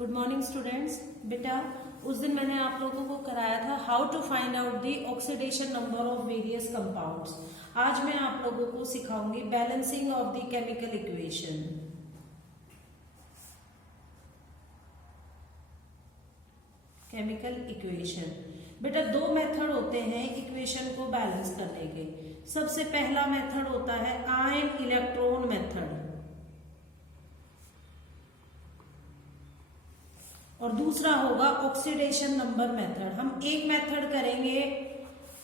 Good morning students. बेटा उस दिन मैंने आप लोगों को कराया था how to find out the oxidation number of various compounds. आज मैं आप लोगों को सिखाऊंगी balancing of the chemical equation. Chemical equation बेटा दो मेथड होते हैं इक्वेशन को बैलेंस करने के। सबसे पहला मेथड होता है आयन इलेक्ट्रॉन मेथड और दूसरा होगा ऑक्सीडेशन नंबर मेथड। हम एक मेथड करेंगे,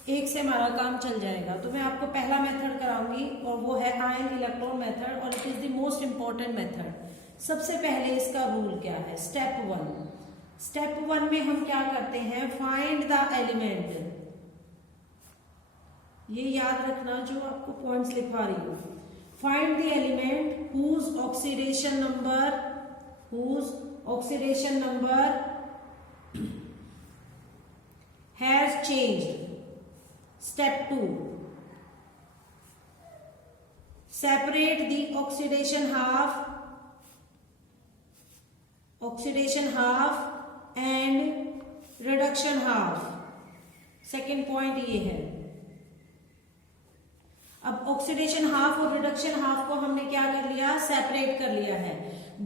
एक से हमारा काम चल जाएगा। तो मैं आपको पहला मेथड कराऊंगी और वो है आयन इलेक्ट्रॉन मेथड और it is the most important method. सबसे पहले इसका रूल क्या है? Step one. स्टेप वन में हम क्या करते हैं? Find the element. ये याद रखना जो आपको पॉइंट्स लिखवा रही हूं। Find the element whose oxidation number has changed. Step 2. Separate the oxidation half and reduction half. Second point ये है। अब ऑक्सीडेशन हाफ और रिडक्शन हाफ को हमने क्या कर लिया? सेपरेट कर लिया है।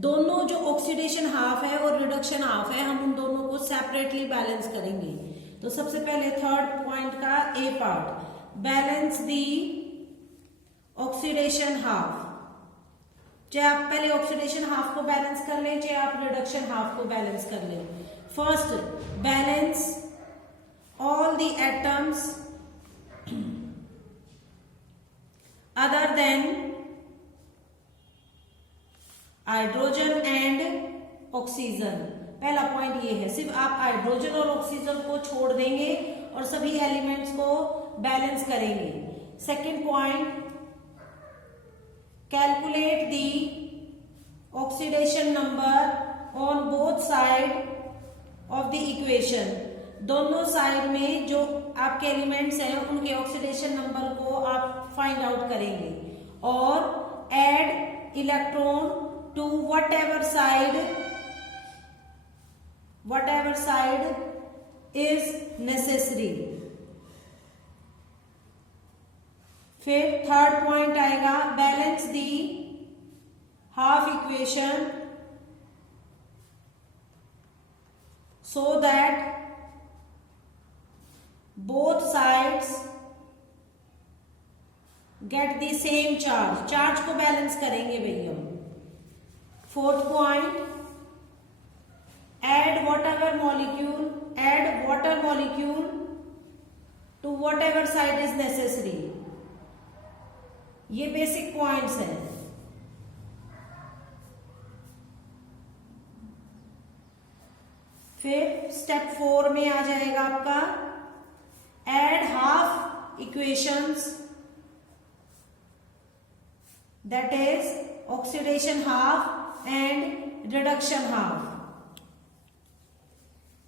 दोनों जो ऑक्सीडेशन हाफ है और रिडक्शन हाफ है, हम उन दोनों को सेपरेटली बैलेंस करेंगे। तो सबसे पहले थर्ड पॉइंट का ए part, balance the oxidation half. चाहे आप पहले ऑक्सीडेशन हाफ को बैलेंस कर लें, चाहे आप रिडक्शन हाफ को बैलेंस कर लें। First, balance all the atoms other than hydrogen and oxygen. पहला पॉइंट ये है, सिर्फ आप हाइड्रोजन और ऑक्सीजन को छोड़ देंगे और सभी एलिमेंट्स को बैलेंस करेंगे। Second point, calculate the oxidation number on both side of the equation. दोनों साइड में जो आपके एलिमेंट्स हैं उनके ऑक्सीडेशन नंबर को आप फाइंड आउट करेंगे और add electron to whatever side is necessary। फिर थर्ड पॉइंट आएगा, balance the half equation so that both sides get the same charge। Charge को बैलेंस करेंगे भैया। Fourth point, add water molecule to whatever side is necessary। ये basic points हैं। फिर step 4 में आ जाएगा आपका add half equations, that is oxidation half and reduction half।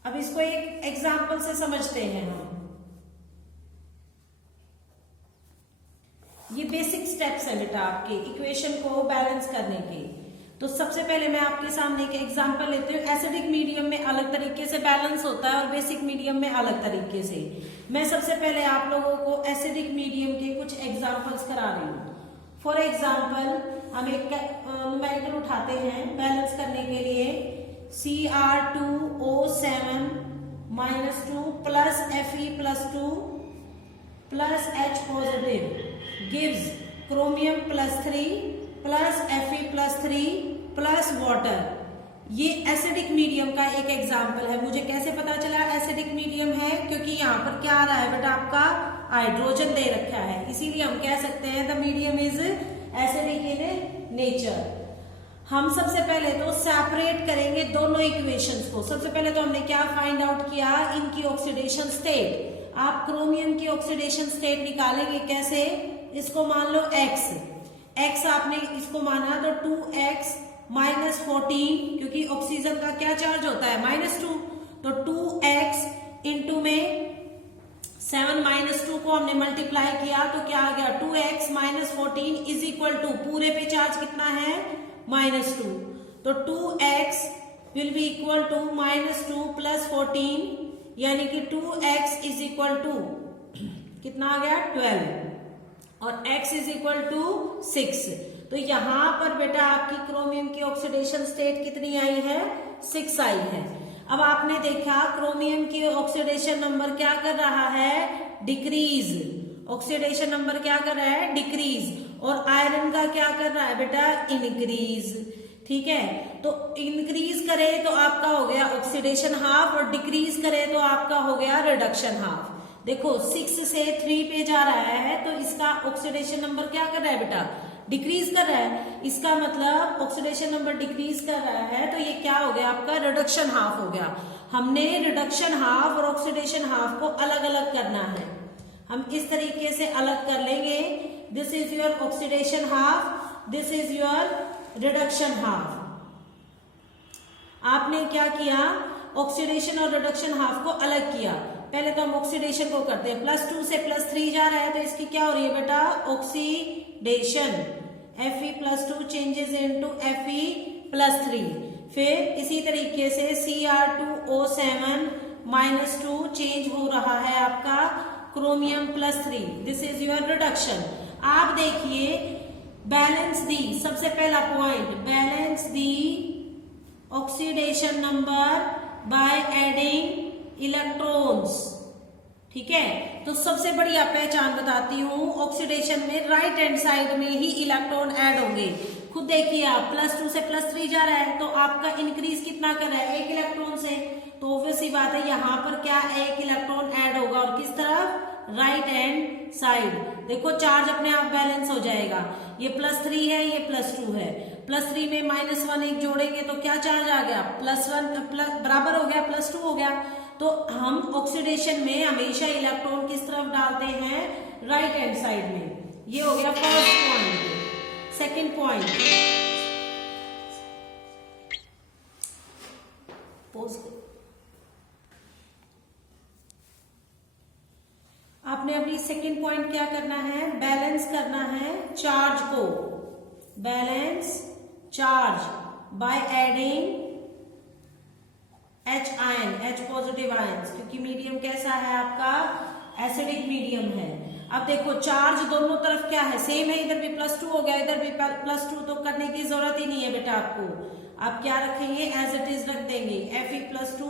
अब इसको एक एग्जांपल से समझते हैं हम। ये बेसिक स्टेप्स हैं बेटा आपके इक्वेशन को बैलेंस करने के। तो सबसे पहले मैं आपके सामने एक एग्जांपल लेती हूँ। एसिडिक मीडियम में अलग तरीके से बैलेंस होता है और बेसिक मीडियम में अलग तरीके से। मैं सबसे पहले आप लोगों को एसिडिक मीडियम के कुछ एग्जांपल्स करा रही हूँ। फॉर एग्जाम्पल, हम एक न्यूमेरिकल उठाते हैं बैलेंस करने के लिए। Cr2O7 -2 plus Fe+2 plus H positive gives chromium +3 plus Fe+3 plus water। ये एसिडिक मीडियम का एक एग्जाम्पल है। मुझे कैसे पता चला एसिडिक मीडियम है? क्योंकि यहाँ पर क्या आ रहा है बेटा? आपका हाइड्रोजन दे रखा है, इसीलिए हम कह सकते हैं the medium is acidic in nature. हम सबसे पहले तो सेपरेट करेंगे दोनों इक्वेशंस को। सबसे पहले तो हमने क्या फाइंड आउट किया? इनकी ऑक्सीडेशन स्टेट। आप क्रोमियम की ऑक्सीडेशन स्टेट निकालेंगे कैसे? इसको मान लो x आपने इसको माना तो 2x -14, क्योंकि ऑक्सीजन का क्या चार्ज होता है? -2। तो 2x इंटू में 7 - 2 को हमने मल्टीप्लाई किया तो क्या आ गया? 2x - 14 इज इक्वल टू, पूरे पे चार्ज कितना है? -2। तो 2x will be equal to -2 + 14 यानी कि 2x इज इक्वल टू कितना आ गया 12 और x इज इक्वल टू 6। तो यहां पर बेटा आपकी क्रोमियम की ऑक्सीडेशन स्टेट कितनी आई है 6 आई है। अब आपने देखा क्रोमियम की ऑक्सीडेशन नंबर क्या कर रहा है डिक्रीज, ऑक्सीडेशन नंबर क्या कर रहा है डिक्रीज, और आयरन का क्या कर रहा है बेटा इंक्रीज। ठीक है, तो इंक्रीज करे तो आपका हो गया ऑक्सीडेशन हाफ और डिक्रीज करे तो आपका हो गया रिडक्शन हाफ। देखो 6 से 3 पे जा रहा है तो इसका ऑक्सीडेशन नंबर क्या कर रहा है बेटा डिक्रीज कर रहा है, इसका मतलब ऑक्सीडेशन नंबर डिक्रीज कर रहा है तो ये क्या हो गया आपका रिडक्शन हाफ हो गया। हमने रिडक्शन हाफ और ऑक्सीडेशन हाफ को अलग अलग करना है, हम इस तरीके से अलग कर लेंगे। This is your oxidation half, this is your reduction half. आपने क्या किया ऑक्सीडेशन और रिडक्शन हाफ को अलग किया। पहले तो हम ऑक्सीडेशन को करते हैं, +2 से +3 जा रहा है तो इसकी क्या हो रही है बेटा oxidation, Fe+2 changes into Fe+3। फिर इसी तरीके से Cr2O7 -2 चेंज हो रहा है आपका chromium +3, this is your reduction. आप देखिए बैलेंस दी, सबसे पहला point balance the oxidation number by adding electrons. ठीक है, तो सबसे बढ़िया पहचान बताती हूं ऑक्सीडेशन में राइट हैंड साइड में ही इलेक्ट्रॉन ऐड होंगे। खुद देखिए आप +2 से +3 जा रहा है तो आपका इंक्रीज कितना कर रहा है 1 इलेक्ट्रॉन से, तो ऑब्वियस सी बात है यहाँ पर क्या 1 इलेक्ट्रॉन ऐड होगा और किस तरफ राइट हैंड साइड। देखो चार्ज अपने आप बैलेंस हो जाएगा, ये +3 है ये +2 है, +3 में -1 एक जोड़ेंगे तो क्या चार्ज आ गया +1 बराबर हो गया +2 हो गया। तो हम ऑक्सीडेशन में हमेशा इलेक्ट्रॉन किस तरफ डालते हैं राइट हैंड साइड में। ये हो गया फर्स्ट पॉइंट। सेकंड पॉइंट आपने अभी सेकंड पॉइंट क्या करना है बैलेंस करना है चार्ज को, balance charge by adding H ion, H positive ions, क्योंकि मीडियम कैसा है आपका एसिडिक मीडियम है। अब देखो चार्ज दोनों तरफ क्या है सेम है, इधर भी +2 हो गया इधर भी +2, तो करने की जरूरत ही नहीं है बेटा आपको। आप क्या रखेंगे एज इट इज रख देंगे, Fe+2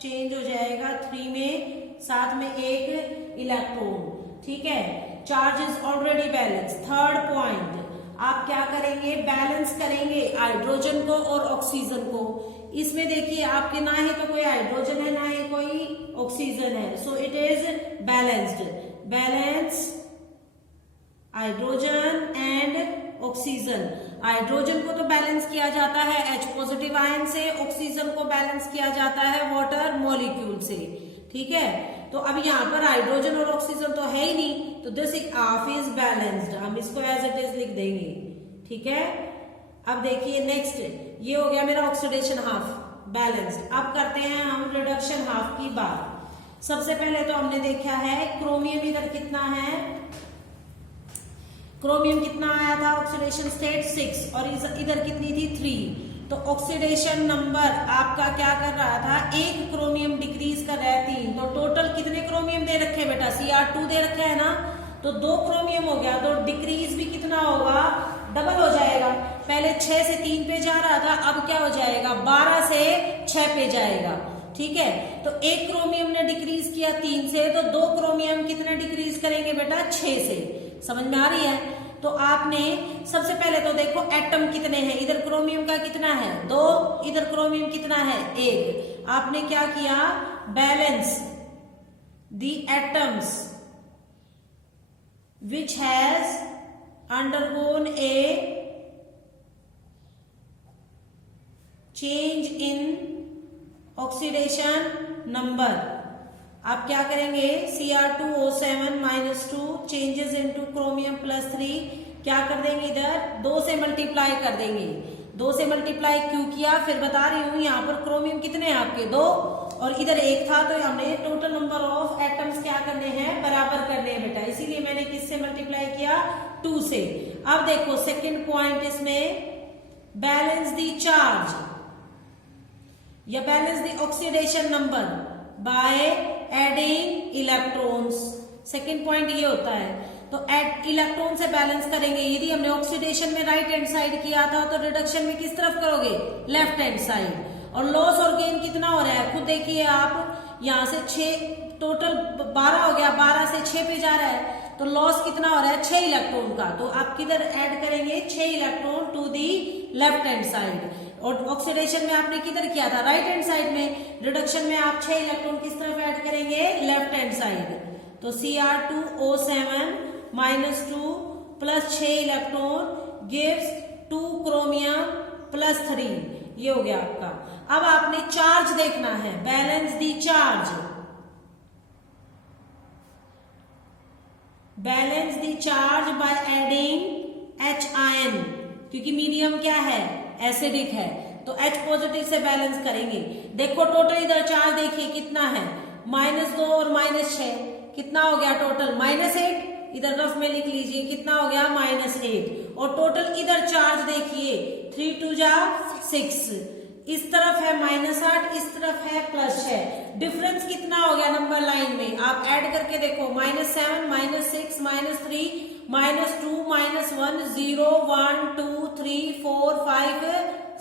चेंज हो जाएगा 3 में, साथ में 1 इलेक्ट्रॉन। ठीक है, charge is already balance. Third point आप क्या करेंगे बैलेंस करेंगे हाइड्रोजन को और ऑक्सीजन को। इसमें देखिए आपके ना ही तो कोई हाइड्रोजन है ना ही कोई ऑक्सीजन है, so it is balanced. Balance hydrogen and oxygen. Hydrogen को तो बैलेंस किया जाता है H पॉजिटिव आयन से, ऑक्सीजन को बैलेंस किया जाता है वाटर मॉलिक्यूल से। ठीक है, तो अब यहाँ पर हाइड्रोजन और ऑक्सीजन तो है ही नहीं, तो दिस हाफ इज बैलेंस्ड, हम इसको एज इट इज लिख देंगे। ठीक है, अब देखिए नेक्स्ट, ये हो गया मेरा ऑक्सीडेशन हाफ बैलेंस्ड। अब करते हैं हम रिडक्शन हाफ की बात। सबसे पहले तो हमने देखा है क्रोमियम इधर कितना है, क्रोमियम कितना आया था ऑक्सीडेशन स्टेट 6 और इधर कितनी थी 3, तो ऑक्सीडेशन नंबर आपका क्या कर रहा था 1 क्रोमियम डिक्रीज कर रहा है 3, तो टोटल कितने क्रोमियम दे रखे बेटा Cr2 दे रखा है ना, तो 2 क्रोमियम हो गया, तो डिक्रीज भी कितना होगा डबल हो जाएगा। पहले 6 से 3 पे जा रहा था, अब क्या हो जाएगा 12 से 6 पे जाएगा। ठीक है, तो 1 क्रोमियम ने डिक्रीज किया 3 से, तो 2 क्रोमियम कितने डिक्रीज करेंगे बेटा 6 से। समझ में आ रही है? तो आपने सबसे पहले तो देखो एटम कितने हैं, इधर क्रोमियम का कितना है 2, इधर क्रोमियम कितना है 1। आपने क्या किया balance the atoms which has undergone A change in oxidation number. आप क्या करेंगे Cr2O7 -2 चेंजेस इनटू क्रोमियम +3 क्या कर देंगे इधर 2 से मल्टीप्लाई कर देंगे। 2 से मल्टीप्लाई क्यों किया फिर बता रही हूं, यहाँ पर क्रोमियम कितने हैं आपके 2 और इधर 1 था, तो हमने टोटल नंबर ऑफ एटम्स क्या करने हैं बराबर करने हैं बेटा, इसीलिए मैंने किससे मल्टीप्लाई किया 2 से। अब देखो सेकेंड पॉइंट इसमें बैलेंस दी चार्ज या balance the oxidation number by adding electrons. Second point ये होता है, तो एड इलेक्ट्रॉन से बैलेंस करेंगे। यदि हमने ऑक्सीडेशन में राइट हैंड साइड किया था तो रिडक्शन में किस तरफ करोगे, लेफ्ट हैंड साइड। और लॉस और गेन कितना हो रहा है, खुद देखिए आप, यहाँ से 6 टोटल 12 हो गया, 12 से 6 पे जा रहा है, तो लॉस कितना हो रहा है 6 इलेक्ट्रॉन का। तो आप किधर ऐड करेंगे 6 electron to the left hand side. और ऑक्सीडेशन में आपने किधर किया था, राइट हैंड साइड में। रिडक्शन में आप 6 इलेक्ट्रॉन किस तरफ ऐड करेंगे, लेफ्ट हैंड साइड। तो Cr2O7 -2 plus 6 electron gives 2 chromium plus 3, ये हो गया आपका। अब आपने चार्ज देखना है, balance the charge, balance the charge by adding H ion, क्योंकि मीडियम क्या है, एसिडिक है, तो H पॉजिटिव से बैलेंस करेंगे। देखो टोटल इधर चार्ज देखिए कितना है, -2 और -6, कितना हो गया टोटल, -8। इधर रफ में लिख लीजिए कितना हो गया, -8। और टोटल इधर चार्ज देखिए 3 2 जा 6, इस तरफ है -8, इस तरफ है +6। डिफरेंस कितना हो गया नंबर लाइन में, आप ऐड करके देखो, -7 -6 -3 -2 -1 0 1 2 3 4 5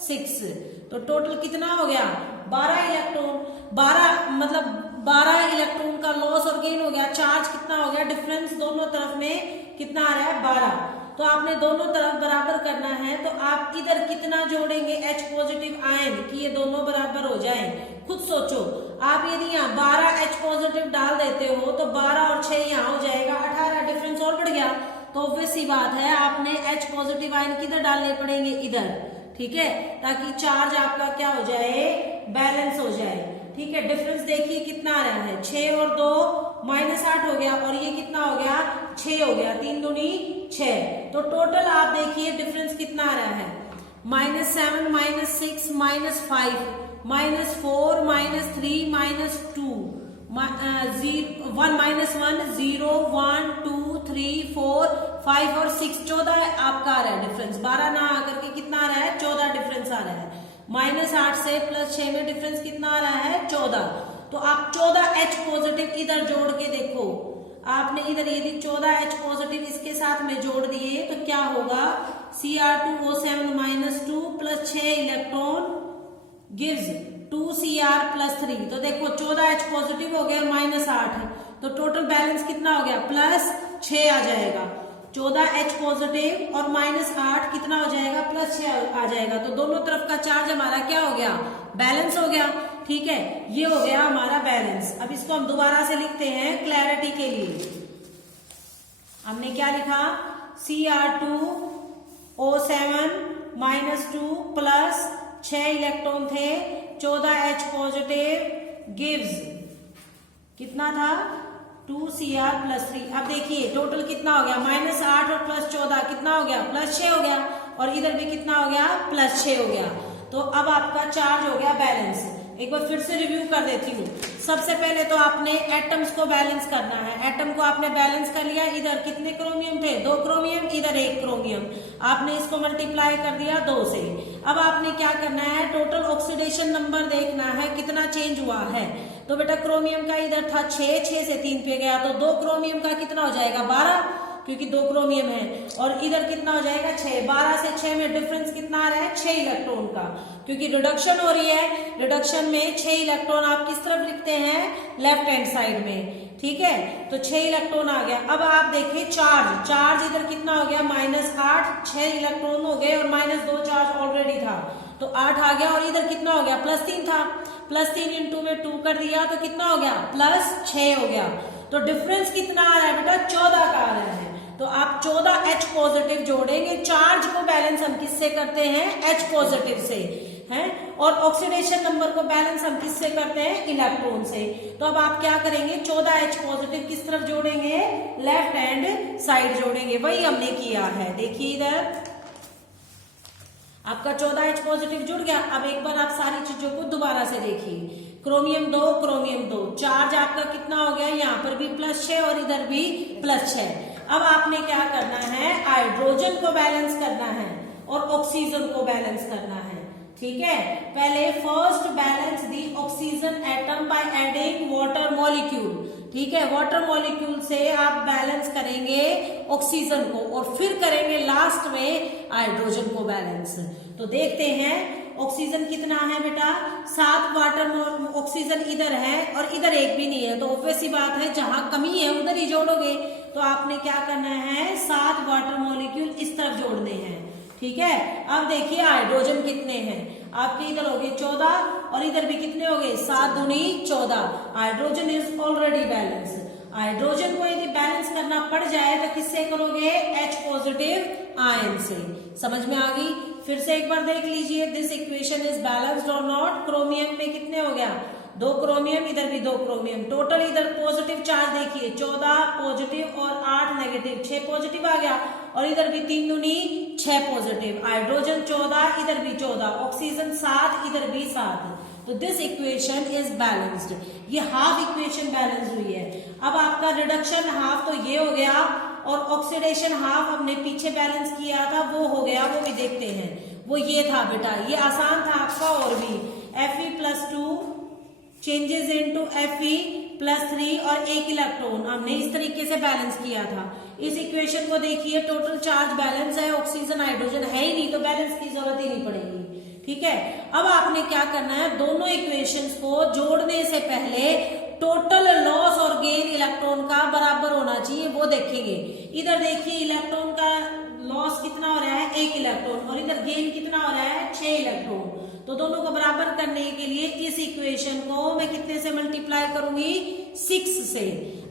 6, तो टोटल कितना हो गया 12 इलेक्ट्रॉन। 12 मतलब 12 इलेक्ट्रॉन का लॉस और गेन हो गया। चार्ज कितना हो गया, डिफरेंस दोनों तरफ में कितना आ रहा है 12। तो आपने दोनों तरफ बराबर करना है, तो आप इधर कितना जोड़ेंगे H पॉजिटिव आयन कि ये दोनों बराबर हो जाएं। खुद सोचो, आप यदि यहाँ 12 H पॉजिटिव डाल देते हो तो 12 और 6 यहाँ हो जाएगा 18, डिफरेंस और बढ़ गया। तो ऑब्वियस सी बात है आपने H पॉजिटिव आयन किधर डालने पड़ेंगे, इधर, ठीक है, ताकि चार्ज आपका क्या हो जाए, बैलेंस हो जाए। ठीक है, डिफरेंस देखिए कितना आ रहा है, 6 और 2 -8 हो गया, और ये कितना हो गया 6 हो गया, 3 दूनी 6। तो टोटल आप देखिए डिफरेंस कितना आ रहा है, -7 -6 -5 -4 -3 -2 1 -1 0 1 2 3 4 5 और 6, 14 आपका आ रहा है डिफरेंस। 12 ना आकर के कितना आ रहा है, 14 डिफरेंस आ रहा है। -8 से +6 में डिफरेंस कितना आ रहा है, 14। तो आप 14 H पॉजिटिव इधर जोड़ के देखो, आपने इधर यदि 14 H पॉजिटिव इसके साथ में जोड़ दिए तो क्या होगा, Cr2O7 -2 plus 6 electron gives 2Cr + 3। तो देखो 14 H पॉजिटिव हो गया और -8 है, तो टोटल बैलेंस कितना हो गया, +6 आ जाएगा। 14 H पॉजिटिव और -8 कितना हो जाएगा, +6 आ जाएगा। तो दोनों तरफ का चार्ज हमारा क्या हो गया, बैलेंस हो गया। ठीक है, ये हो गया हमारा बैलेंस। अब इसको हम दोबारा से लिखते हैं क्लैरिटी के लिए। हमने क्या लिखा, Cr2O7 -2 प्लस 6 इलेक्ट्रॉन थे, 14 H पॉजिटिव गिव्स कितना था, 2Cr + 3। अब देखिए टोटल कितना हो गया, -8 और +14 कितना हो गया, +6 हो गया, और इधर भी कितना हो गया, +6 हो गया। तो अब आपका चार्ज हो गया बैलेंस। एक बार फिर से रिव्यू कर देती हूँ। सबसे पहले तो आपने एटम्स को बैलेंस करना है। एटम को आपने बैलेंस कर लिया, इधर कितने क्रोमियम थे, 2 क्रोमियम, इधर 1 क्रोमियम, आपने इसको मल्टीप्लाई कर दिया 2 से। अब आपने क्या करना है, टोटल ऑक्सीडेशन नंबर देखना है कितना चेंज हुआ है। तो बेटा क्रोमियम का इधर था 6, 6 से 3 पे गया, तो 2 क्रोमियम का कितना हो जाएगा, 12, क्योंकि 2 क्रोमियम है, और इधर कितना हो जाएगा 6। 12 से 6 में डिफरेंस कितना आ रहा है, 6 इलेक्ट्रॉन का, क्योंकि रिडक्शन हो रही है। रिडक्शन में 6 इलेक्ट्रॉन आप किस तरफ लिखते हैं, लेफ्ट हैंड साइड में। ठीक है, तो 6 इलेक्ट्रॉन आ गया। अब आप देखिए चार्ज, चार्ज इधर कितना हो गया, -8, 6 इलेक्ट्रॉन हो गए, और -2 चार्ज ऑलरेडी था, तो 8 आ गया, और इधर कितना हो गया, +3 था, +3 × में 2 कर दिया, तो कितना हो गया, +6 हो गया। तो डिफरेंस कितना आ रहा है बेटा, 14 का आ रहा है। तो आप 14 H पॉजिटिव जोड़ेंगे। चार्ज को बैलेंस हम किससे करते हैं, H पॉजिटिव से, हैं, और ऑक्सीडेशन नंबर को बैलेंस हम किससे करते हैं, इलेक्ट्रॉन से। तो अब आप क्या करेंगे, 14 H पॉजिटिव किस तरफ जोड़ेंगे, लेफ्ट हैंड साइड जोड़ेंगे। वही हमने किया है, देखिए इधर आपका 14 H पॉजिटिव जुड़ गया। अब एक बार आप सारी चीजों को दोबारा से देखिए, क्रोमियम 2, क्रोमियम 2, चार्ज आपका कितना हो गया, यहाँ पर भी +6 और इधर भी +6। अब आपने क्या करना है, हाइड्रोजन को बैलेंस करना है और ऑक्सीजन को बैलेंस करना है। ठीक है, पहले first balance oxygen atom by adding water molecule. ठीक है, वाटर मॉलिक्यूल से आप बैलेंस करेंगे ऑक्सीजन को और फिर करेंगे लास्ट में हाइड्रोजन को बैलेंस। तो देखते हैं ऑक्सीजन कितना है बेटा, 7 वाटर ऑक्सीजन इधर है और इधर एक भी नहीं है, तो ऑब्वियस सी बात है जहां कमी है उधर ही जोड़ोगे। तो आपने क्या करना है, 7 वाटर मॉलिक्यूल इस तरफ जोड़ने हैं। ठीक है, अब देखिए हाइड्रोजन कितने हैं, आपके इधर हो गए 14 और इधर भी कितने हो गए, 7 दूनी 14। Hydrogen is already balance. Hydrogen को यदि बैलेंस करना पड़ जाए तो किससे करोगे, H पॉजिटिव आयन से। समझ में आ गई? फिर से एक बार देख लीजिए, दिस इक्वेशन इज बैलेंस्ड और नॉट। क्रोमियम में कितने हो गया, 2 क्रोमियम, इधर भी 2 क्रोमियम, टोटल इधर पॉजिटिव चार्ज देखिए 14 पॉजिटिव और 8 नेगेटिव, 6 पॉजिटिव आ गया और इधर भी 3 दूनी 6 पॉजिटिव। हाइड्रोजन 14, इधर भी 14, ऑक्सीजन 7, इधर भी 7। तो दिस इक्वेशन इज बैलेंस्ड। ये हाफ इक्वेशन बैलेंस हुई है। अब आपका रिडक्शन हाफ तो ये हो गया और ऑक्सीडेशन हाफ हमने पीछे बैलेंस किया था, वो हो गया, वो भी देखते हैं। वो ये था बेटा, ये आसान था आपका और भी। Fe+2 चेंजेस इनटू Fe+3 और 1 इलेक्ट्रॉन हमने इस तरीके से बैलेंस किया था। इस इक्वेशन को देखिए, टोटल चार्ज बैलेंस है, ऑक्सीजन हाइड्रोजन है ही नहीं, तो बैलेंस की जरूरत ही नहीं पड़ेगी। ठीक है, अब आपने क्या करना है, दोनों इक्वेशंस को जोड़ने से पहले टोटल लॉस और गेन इलेक्ट्रॉन का बराबर होना चाहिए, वो देखेंगे। इधर देखिए इलेक्ट्रॉन का लॉस कितना हो रहा है, 1 इलेक्ट्रॉन, और इधर गेन कितना हो रहा है, 6 इलेक्ट्रॉन। तो दोनों को बराबर करने के लिए इस इक्वेशन को मैं कितने से मल्टीप्लाई करूंगी, 6 से।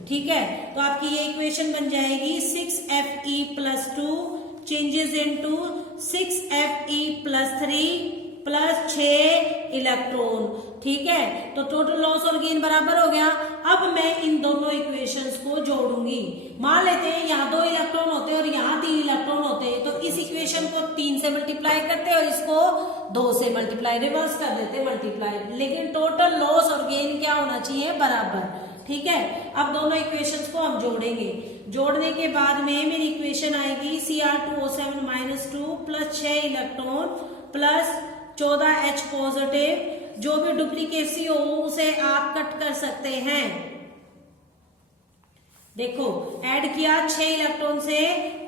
ठीक है, तो आपकी ये इक्वेशन बन जाएगी 6Fe+2 changes into 6Fe+3 plus 6 electron. ठीक है, तो टोटल लॉस और गेन बराबर हो गया। अब मैं इन दोनों इक्वेशंस को जोड़ूंगी। मान लेते हैं यहाँ 2 इलेक्ट्रॉन होते हैं और यहाँ 3 इलेक्ट्रॉन होते हैं, तो इस इक्वेशन को 3 से मल्टीप्लाई करते हैं और इसको 2 से मल्टीप्लाई, रिवर्स कर देते हैं मल्टीप्लाई, लेकिन टोटल लॉस और गेन क्या होना चाहिए, बराबर। ठीक है, अब दोनों इक्वेशंस को हम जोड़ेंगे। जोड़ने के बाद में मेरी इक्वेशन आएगी Cr2O7-2 plus 6 electron plus 14H positive. जो भी डुप्लीकेसी हो उसे आप कट कर सकते हैं। देखो ऐड किया 6 इलेक्ट्रॉन से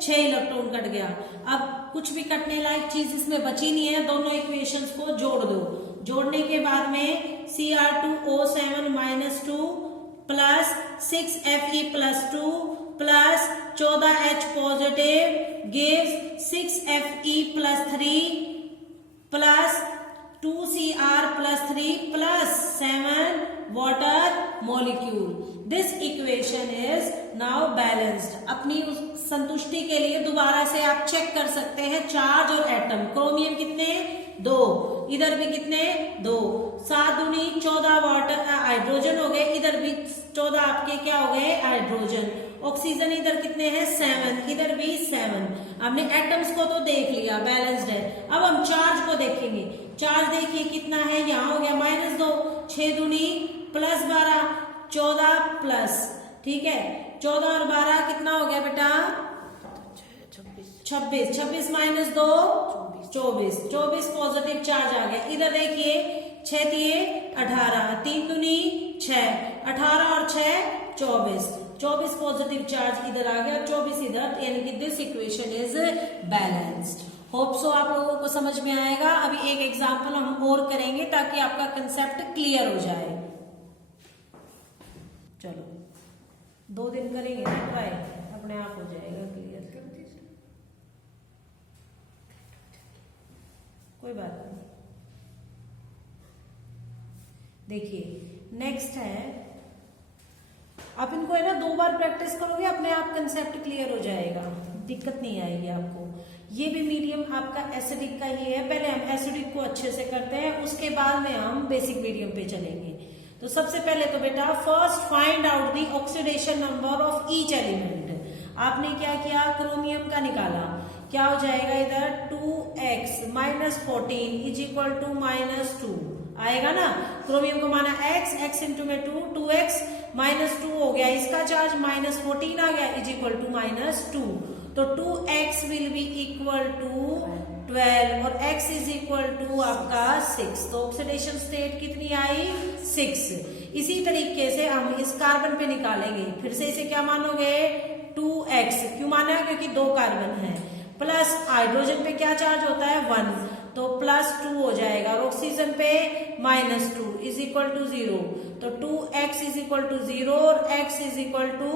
6 इलेक्ट्रॉन कट गया। अब कुछ भी कटने लायक चीज इसमें बची नहीं है, दोनों इक्वेशंस को जोड़ दो। जोड़ने के बाद में Cr2O7-2 plus 6Fe+2 plus 14H positive gives 6Fe+3 plus 2Cr+3 plus 7 water molecule. This equation is now balanced. अपनी उस संतुष्टि के लिए दोबारा से आप चेक कर सकते हैं चार्ज और एटम। क्रोमियम कितने, 2, इधर भी कितने, 2, 7 दूनी 14 वाटर हाइड्रोजन हो गए, इधर भी 14 आपके क्या हो गए, हाइड्रोजन। ऑक्सीजन इधर कितने हैं, 7, इधर भी 7। हमने एटम्स को तो देख लिया, बैलेंस्ड है। अब हम चार्ज को देखेंगे। चार्ज देखिए कितना है, यहाँ हो गया -2, 6 दूनी प्लस 12, 14 प्लस, ठीक है 14 और 12 कितना हो गया बेटा, 26, 26 माइनस 2 24, 24 पॉजिटिव चार्ज आ गया। इधर देखिए 6 दिए 18, 3 दूनी 6, 18 और 6 24, 24 पॉजिटिव चार्ज इधर आ गया, 24 इधर, यानी कि this equation is balanced. Hope so आप लोगों को समझ में आएगा। अभी एक एग्जांपल हम और करेंगे ताकि आपका कंसेप्ट क्लियर हो जाए। चलो 2 दिन करेंगे ना ट्राई, अपने आप हो जाएगा क्लियर। कोई बात नहीं। देखिए नेक्स्ट है, आप इनको है ना 2 बार प्रैक्टिस करोगे, अपने आप कंसेप्ट क्लियर हो जाएगा, दिक्कत नहीं आएगी आपको। ये भी मीडियम आपका एसिडिक का ही है। पहले हम एसिडिक को अच्छे से करते हैं, उसके बाद में हम बेसिक मीडियम पे चलेंगे। तो सबसे पहले तो बेटा first find out the oxidation number of each element. आपने क्या किया, क्रोमियम का निकाला, क्या हो जाएगा इधर 2x -14 इज इक्वल टू -2 आएगा ना। क्रोमियम को माना x, x इंटू में 2, 2x -2 हो गया, इसका चार्ज -14 आ गया इज इक्वल टू -2। तो 2x will be equal to 12 और x इज इक्वल टू आपका 6। तो ऑक्सीडेशन स्टेट कितनी आई 6। इसी तरीके से हम इस कार्बन पे निकालेंगे, फिर से इसे क्या मानोगे 2x, क्यों माना क्योंकि 2 कार्बन है, प्लस हाइड्रोजन पे क्या चार्ज होता है 1, तो +2 हो जाएगा और ऑक्सीजन पे -2 इज इक्वल टू 0। तो 2x इज इक्वल टू 0 और x इज इक्वल टू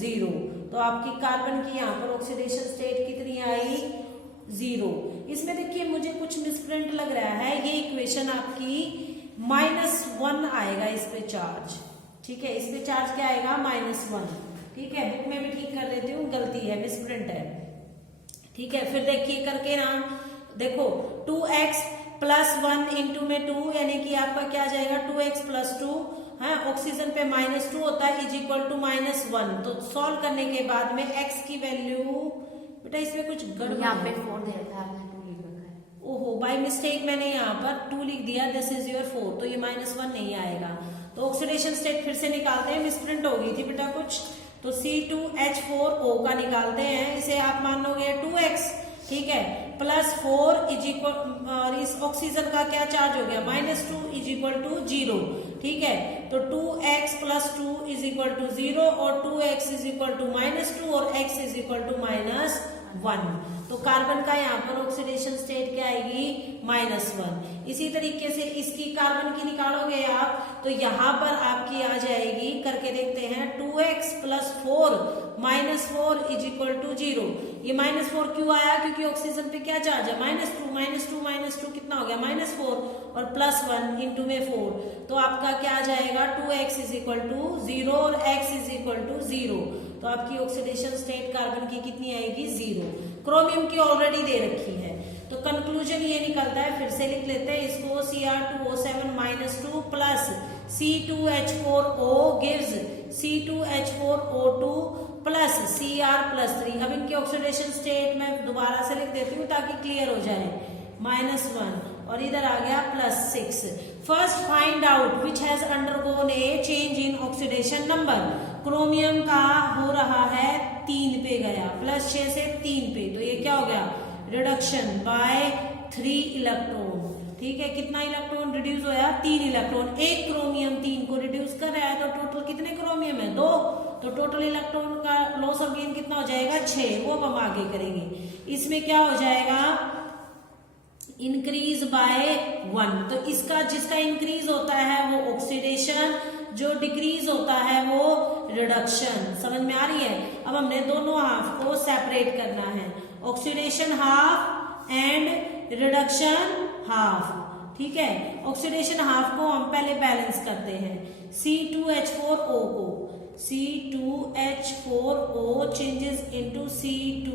0। तो आपकी कार्बन की यहाँ पर ऑक्सीडेशन स्टेट कितनी आई 0। इसमें देखिए मुझे कुछ मिसप्रिंट लग रहा है, ये इक्वेशन आपकी -1 आएगा इस पे चार्ज, ठीक है, इस पे चार्ज क्या आएगा -1, ठीक है, बुक में भी ठीक कर देती हूँ, गलती है, मिसप्रिंट है, ठीक है। फिर देखिए करके ना देखो 2x + 1 इंटू में 2 यानी कि आपका क्या जाएगा 2x + 2, हाँ ऑक्सीजन पे -2 होता है इज इक्वल टू -1। तो सॉल्व करने के बाद में x की वैल्यू, बेटा इसमें कुछ गड़बड़, यहाँ पे 4 दे रखा है, आपने 2 लिख रखा है। ओहो बाय मिस्टेक मैंने यहाँ पर 2 लिख दिया, दिस इज योर 4, तो ये -1 नहीं आएगा। तो ऑक्सीडेशन स्टेट फिर से निकालते हैं, मिसप्रिंट हो गई थी बेटा कुछ, तो C2H4O का निकालते हैं, इसे आप मानोगे 2x, ठीक है, +4 इज इक्वल, और इस ऑक्सीजन का क्या चार्ज हो गया -2 इज इक्वल टू 0, ठीक है। तो 2x + 2 इज इक्वल टू 0 और 2x इज इक्वल टू -2 और x इज इक्वल टू -1। तो कार्बन का यहाँ पर ऑक्सीडेशन स्टेट क्या आएगी -1। इसी तरीके से इसकी कार्बन की निकालोगे आप, तो यहाँ पर आपकी आ जाएगी, करके देखते हैं, 2x + 4 -4 इज इक्वल टू 0। ये -4 क्यों आया, क्योंकि ऑक्सीजन पे क्या चार्ज है -2 कितना हो गया -4 और +1 इंटू में 4, तो आपका क्या आ जाएगा 2x इज इक्वल टू 0 और x इज इक्वल टू 0। तो आपकी ऑक्सीडेशन स्टेट कार्बन की कितनी आएगी 0। क्रोमियम की ऑलरेडी दे रखी है, तो कंक्लूजन ये निकलता है, फिर से लिख लेते हैं इसको, Cr2O7 - 2 + C2H4O gives C2H4O2 + Cr + 3। अब इनकी ऑक्सीडेशन स्टेट मैं दोबारा से लिख देती हूँ ताकि क्लियर हो जाए, -1 और इधर आ गया +6। First find out which has undergone A change in oxidation number. Chromium का हो रहा है 3 पे गया, +6 से 3 पे, तो ये क्या हो गया रिडक्शन बाय 3 इलेक्ट्रॉन, ठीक है, कितना इलेक्ट्रॉन रिड्यूस होया 3 इलेक्ट्रॉन। एक क्रोमियम 3 को रिड्यूस कर रहा है, तो टोटल कितने क्रोमियम है 2, तो टोटल इलेक्ट्रॉन का लॉस और गेन कितना हो जाएगा 6, वो हम आगे करेंगे। इसमें क्या हो जाएगा इंक्रीज बाय 1, तो इसका जिसका इंक्रीज होता है वो ऑक्सीडेशन, जो डिक्रीज होता है वो रिडक्शन। समझ में आ रही है। अब हमने दोनों हाफ को सेपरेट करना है, oxidation half and reduction half, ठीक है। ऑक्सीडेशन हाफ को हम पहले बैलेंस करते हैं, C2H4O को, C2H4O चेंजेस इनटू C2